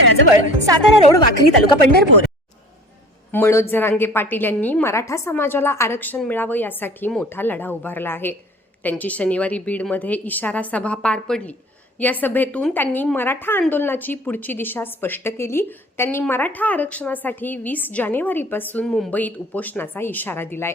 तळाजवळ Satara road Wakhari taluka Pandharpur. Manoj Jarange Patil यांनी मराठा समाजाला आरक्षण मिळावं यासाठी मोठा लढा उभारला आहे. त्यांची शनिवारी बीडमध्ये इशारा सभा पार पडली. या सभेतून त्यांनी मराठा आंदोलनाची पुढची दिशा स्पष्ट केली. त्यांनी मराठा आरक्षणासाठी वीस जानेवारीपासून मुंबईत उपोषणाचा इशारा दिलाय.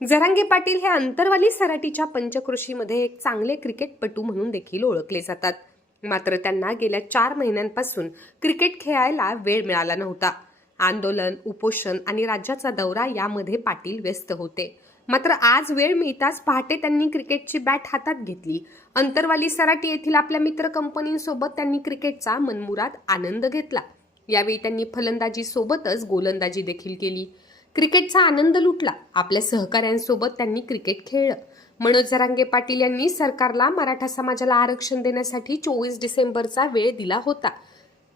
जरांगे पाटील हे अंतरवाली सराटीच्या पंचकृषीमध्ये एक चांगले क्रिकेटपटू म्हणून देखील ओळखले जातात. मात्र त्यांना गेल्या चार महिन्यांपासून क्रिकेट खेळायला वेळ मिळाला नव्हता. आंदोलन उपोषण आणि राज्याचा दौरा यामध्ये पाटील व्यस्त होते. मात्र आज वेळ मिळताच पहाटे त्यांनी क्रिकेटची बॅट हातात घेतली. अंतरवाली सराटी येथील आपल्या मित्र कंपनीसोबत त्यांनी क्रिकेटचा मनमुराद आनंद घेतला. यावेळी त्यांनी फलंदाजी सोबतच गोलंदाजी देखील केली. क्रिकेटचा आनंद लुटला. आपल्या सहकाऱ्यांसोबत त्यांनी क्रिकेट खेळलं. मनोज जरांगे पाटील यांनी सरकारला मराठा समाजाला आरक्षण देण्यासाठी चोवीस डिसेंबरचा वेळ दिला होता.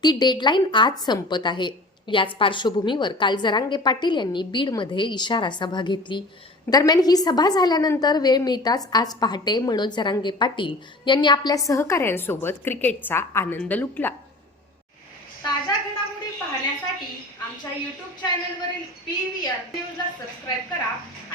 ती डेडलाईन आज संपत आहे. याच पार्श्वभूमीवर काल जरांगे पाटील यांनी बीडमध्ये इशारा सभा घेतली. दरम्यान ही सभा झाल्यानंतर वेळ मिळताच आज पहाटे मनोज जरांगे पाटील यांनी आपल्या सहकाऱ्यांसोबत क्रिकेटचा आनंद लुटला. ताज्या घडामोडी पाहण्यासाठी आमच्या यूट्यूब चॅनलवरील पी व्ही आर न्यूजला सबस्क्राईब